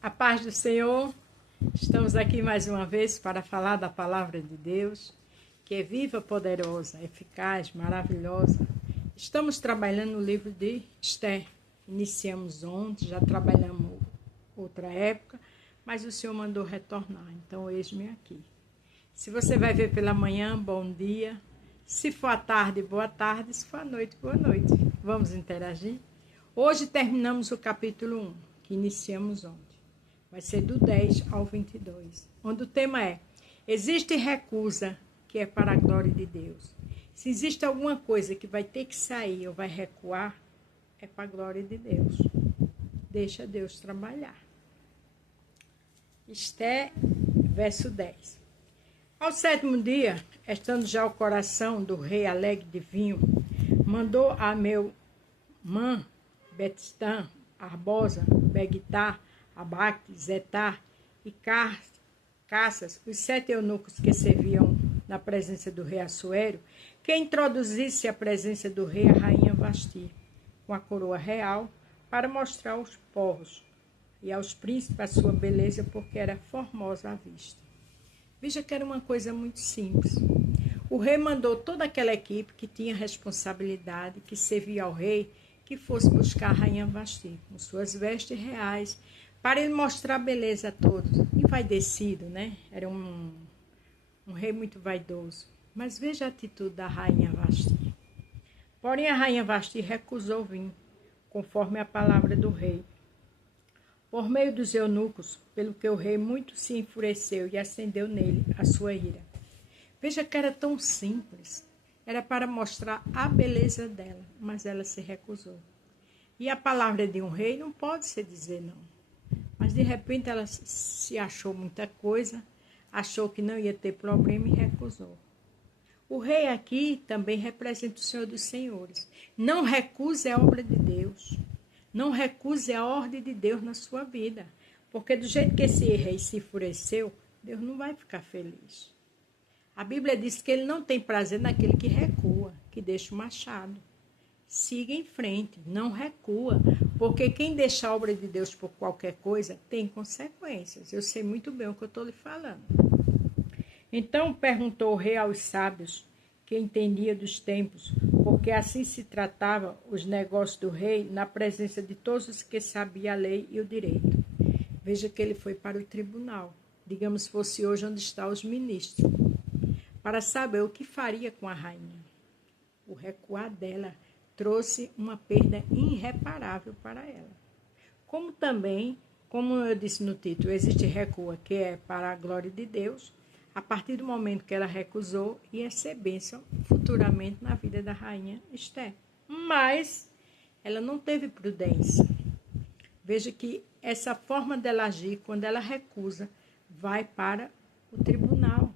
A paz do Senhor, estamos aqui mais uma vez para falar da palavra de Deus, que é viva, poderosa, eficaz, maravilhosa. Estamos trabalhando no livro de Esther. Iniciamos ontem, já trabalhamos outra época, mas o Senhor mandou retornar, então eis-me aqui. Se você vai ver pela manhã, bom dia. Se for à tarde, boa tarde. Se for à noite, boa noite. Vamos interagir? Hoje terminamos o capítulo 1, que iniciamos ontem. Vai ser do 10 ao 22, onde o tema é: existe recusa que é para a glória de Deus. Se existe alguma coisa que vai ter que sair ou vai recuar, é para a glória de Deus. Deixa Deus trabalhar. Esther, verso 10. Ao sétimo dia, estando já o coração do rei alegre de vinho, mandou a meu mãe, Betistã, Arbosa, Begitá, Abaque, Zetar e Caças, os 7 eunucos que serviam na presença do rei Assuero, que introduzisse à presença do rei a rainha Vasti, com a coroa real, para mostrar aos povos e aos príncipes a sua beleza, porque era formosa à vista. Veja que era uma coisa muito simples. O rei mandou toda aquela equipe que tinha responsabilidade, que servia ao rei, que fosse buscar a rainha Vasti, com suas vestes reais, para ele mostrar a beleza a todos. Envaidecido, né? Era um rei muito vaidoso. Mas veja a atitude da rainha Vasti. Porém, a rainha Vasti recusou vir, conforme a palavra do rei, por meio dos eunucos, pelo que o rei muito se enfureceu e acendeu nele a sua ira. Veja que era tão simples. Era para mostrar a beleza dela, mas ela se recusou. E a palavra de um rei não pode se dizer não. Mas de repente ela se achou muita coisa, achou que não ia ter problema e recusou. O rei aqui também representa o Senhor dos Senhores. Não recuse a obra de Deus. Não recuse a ordem de Deus na sua vida. Porque do jeito que esse rei se enfureceu, Deus não vai ficar feliz. A Bíblia diz que ele não tem prazer naquele que recua, que deixa o machado. Siga em frente, não recua, porque quem deixa a obra de Deus por qualquer coisa tem consequências. Eu sei muito bem o que eu estou lhe falando. Então perguntou o rei aos sábios, que entendia dos tempos, porque assim se tratava os negócios do rei na presença de todos os que sabiam a lei e o direito. Veja que ele foi para o tribunal, digamos se fosse hoje onde estão os ministros, para saber o que faria com a rainha. O recuar dela trouxe uma perda irreparável para ela. Como também, como eu disse no título, existe recua que é para a glória de Deus. A partir do momento que ela recusou, ia ser bênção futuramente na vida da rainha Esther. Mas ela não teve prudência. Veja que essa forma dela agir, quando ela recusa, vai para o tribunal,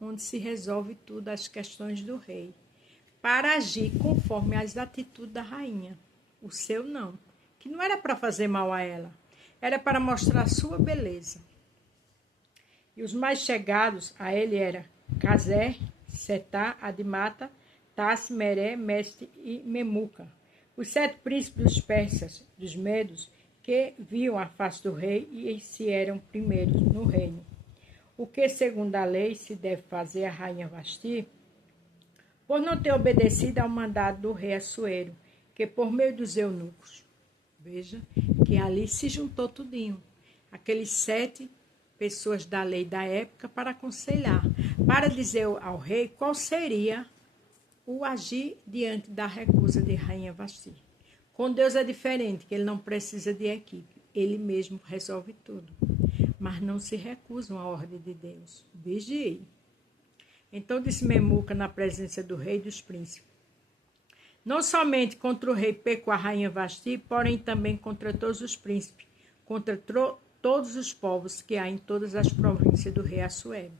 onde se resolve tudo as questões do rei, para agir conforme as atitudes da rainha. O seu não, que não era para fazer mal a ela, era para mostrar a sua beleza. E os mais chegados a ele eram Caser, Setá, Adimata, Tassi, Meré, Mestre e Memuca, os 7 príncipes dos persas, dos medos, que viam a face do rei e se eram primeiros no reino. O que, segundo a lei, se deve fazer a rainha Vasti, por não ter obedecido ao mandado do rei Assuero, que por meio dos eunucos. Veja que ali se juntou tudinho, aqueles 7 pessoas da lei da época para aconselhar, para dizer ao rei qual seria o agir diante da recusa de rainha Vasti. Com Deus é diferente, que ele não precisa de equipe, ele mesmo resolve tudo. Mas não se recusam à ordem de Deus. Vigie. Então disse Memuca na presença do rei e dos príncipes: não somente contra o rei pecou a rainha Vasti, porém também contra todos os príncipes, contra todos os povos que há em todas as províncias do rei Assuero.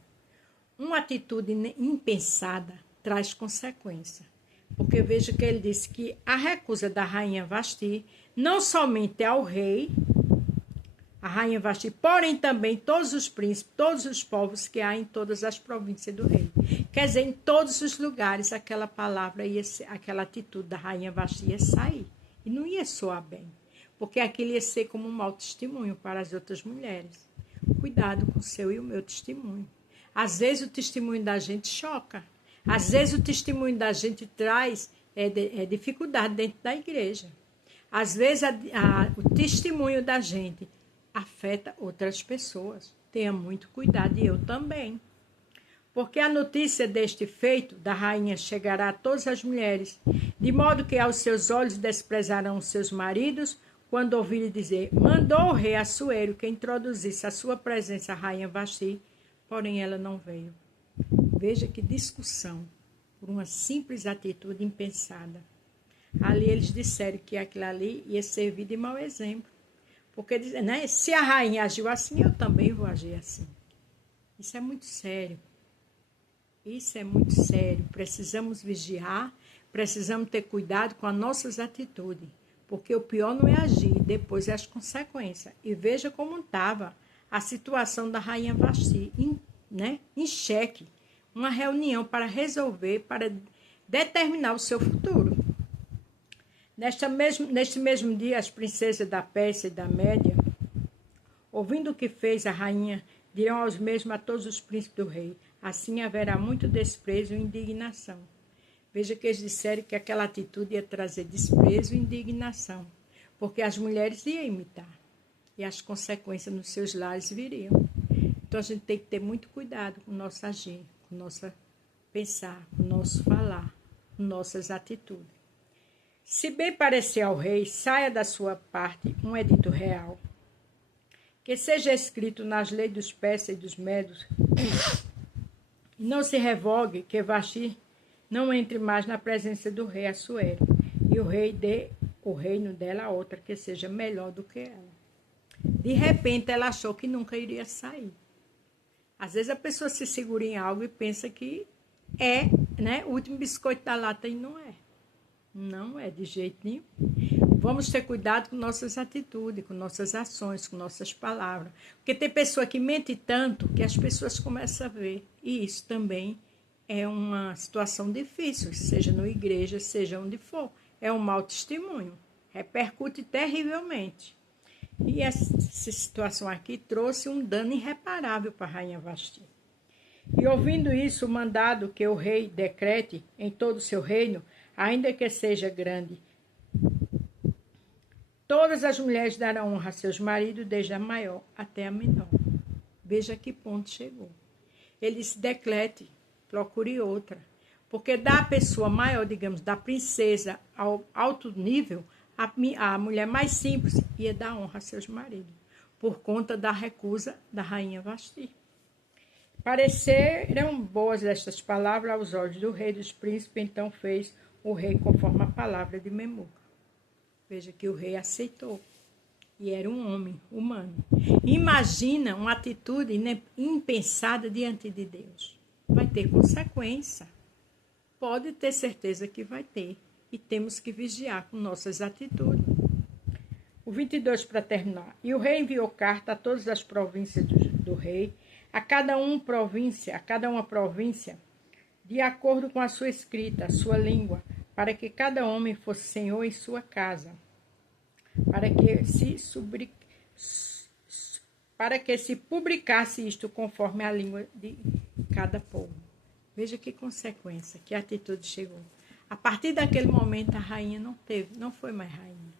Uma atitude impensada traz consequência, porque veja que ele disse que a recusa da rainha Vasti, não somente ao rei, a rainha Vasti, porém também todos os príncipes, todos os povos que há em todas as províncias do rei. Quer dizer, em todos os lugares aquela palavra, aquela atitude da rainha Vasti ia sair. E não ia soar bem. porque aquilo ia ser como um mau testemunho para as outras mulheres. Cuidado com o seu e o meu testemunho. Às vezes o testemunho da gente choca. Às vezes o testemunho da gente traz dificuldade dentro da igreja. Às vezes o testemunho da gente afeta outras pessoas. Tenha muito cuidado, e eu também. Porque a notícia deste feito da rainha chegará a todas as mulheres, de modo que aos seus olhos desprezarão os seus maridos, quando ouvirem dizer: mandou o rei Assuero que introduzisse a sua presença a rainha Vasti, porém ela não veio. Veja que discussão, por uma simples atitude impensada. Ali eles disseram que aquilo ali ia servir de mau exemplo. Porque, né, se a rainha agiu assim, eu também vou agir assim. Isso é muito sério. Isso é muito sério. Precisamos vigiar, precisamos ter cuidado com as nossas atitudes. Porque o pior não é agir, depois é as consequências. E veja como estava a situação da rainha Vasti, em xeque. Uma reunião para resolver, para determinar o seu futuro. Neste mesmo dia, as princesas da Pérsia e da Média, ouvindo o que fez a rainha, dirão aos mesmos a todos os príncipes do rei: assim haverá muito desprezo e indignação. Veja que eles disseram que aquela atitude ia trazer desprezo e indignação, porque as mulheres iam imitar, e as consequências nos seus lares viriam. Então a gente tem que ter muito cuidado com o nosso agir, com o nosso pensar, com o nosso falar, com nossas atitudes. Se bem parecer ao rei, saia da sua parte um edito real, que seja escrito nas leis dos persas e dos medos, e não se revogue que Vasti não entre mais na presença do rei Assuero, e o rei dê o reino dela a outra que seja melhor do que ela. De repente ela achou que nunca iria sair. Às vezes a pessoa se segura em algo e pensa que é, o último biscoito da lata, e não é. Não é de jeito nenhum. Vamos ter cuidado com nossas atitudes, com nossas ações, com nossas palavras. Porque tem pessoa que mente tanto que as pessoas começam a ver. E isso também é uma situação difícil, seja na igreja, seja onde for. É um mau testemunho. Repercute terrivelmente. E essa situação aqui trouxe um dano irreparável para a rainha Vasti. E ouvindo isso, o mandado que o rei decrete em todo o seu reino, ainda que seja grande, todas as mulheres darão honra a seus maridos, desde a maior até a menor. Veja que ponto chegou. Ele disse: decrete, procure outra. Porque da pessoa maior, digamos, da princesa ao alto nível, a mulher mais simples ia dar honra a seus maridos, por conta da recusa da rainha Vasti. Pareceram boas estas palavras aos olhos do rei dos príncipes, então fez o rei conforme a palavra de Memuca. Veja que o rei aceitou. E era um homem humano. Imagina uma atitude impensada diante de Deus. Vai ter consequência. Pode ter certeza que vai ter. E temos que vigiar com nossas atitudes. O 22 para terminar. E o rei enviou carta a todas as províncias do rei, a cada uma província, de acordo com a sua escrita, a sua língua, para que cada homem fosse senhor em sua casa, para que se publicasse isto conforme a língua de cada povo. Veja que consequência, que atitude chegou. A partir daquele momento a rainha não foi mais rainha.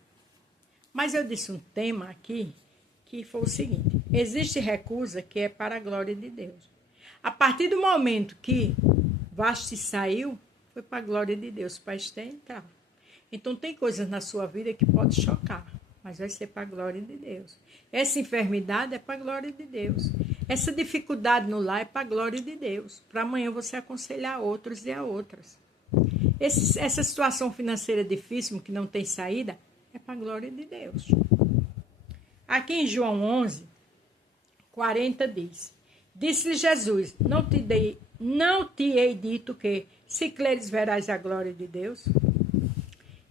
Mas eu disse um tema aqui que foi o seguinte: existe recusa que é para a glória de Deus. A partir do momento que Vasti saiu, foi para a glória de Deus, para Esther entrar. Então tem coisas na sua vida que pode chocar, mas vai ser para a glória de Deus. Essa enfermidade é para a glória de Deus. Essa dificuldade no lar é para a glória de Deus. Para amanhã você aconselhar outros e a outras. Essa situação financeira difícil, que não tem saída, é para a glória de Deus. Aqui em João 11, 40 diz: disse-lhe Jesus: não te hei dito que, se creres, verás a glória de Deus?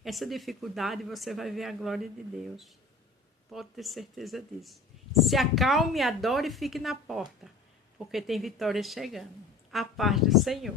Essa dificuldade você vai ver a glória de Deus. Pode ter certeza disso. Se acalme, adore e fique na porta, porque tem vitória chegando. A paz do Senhor.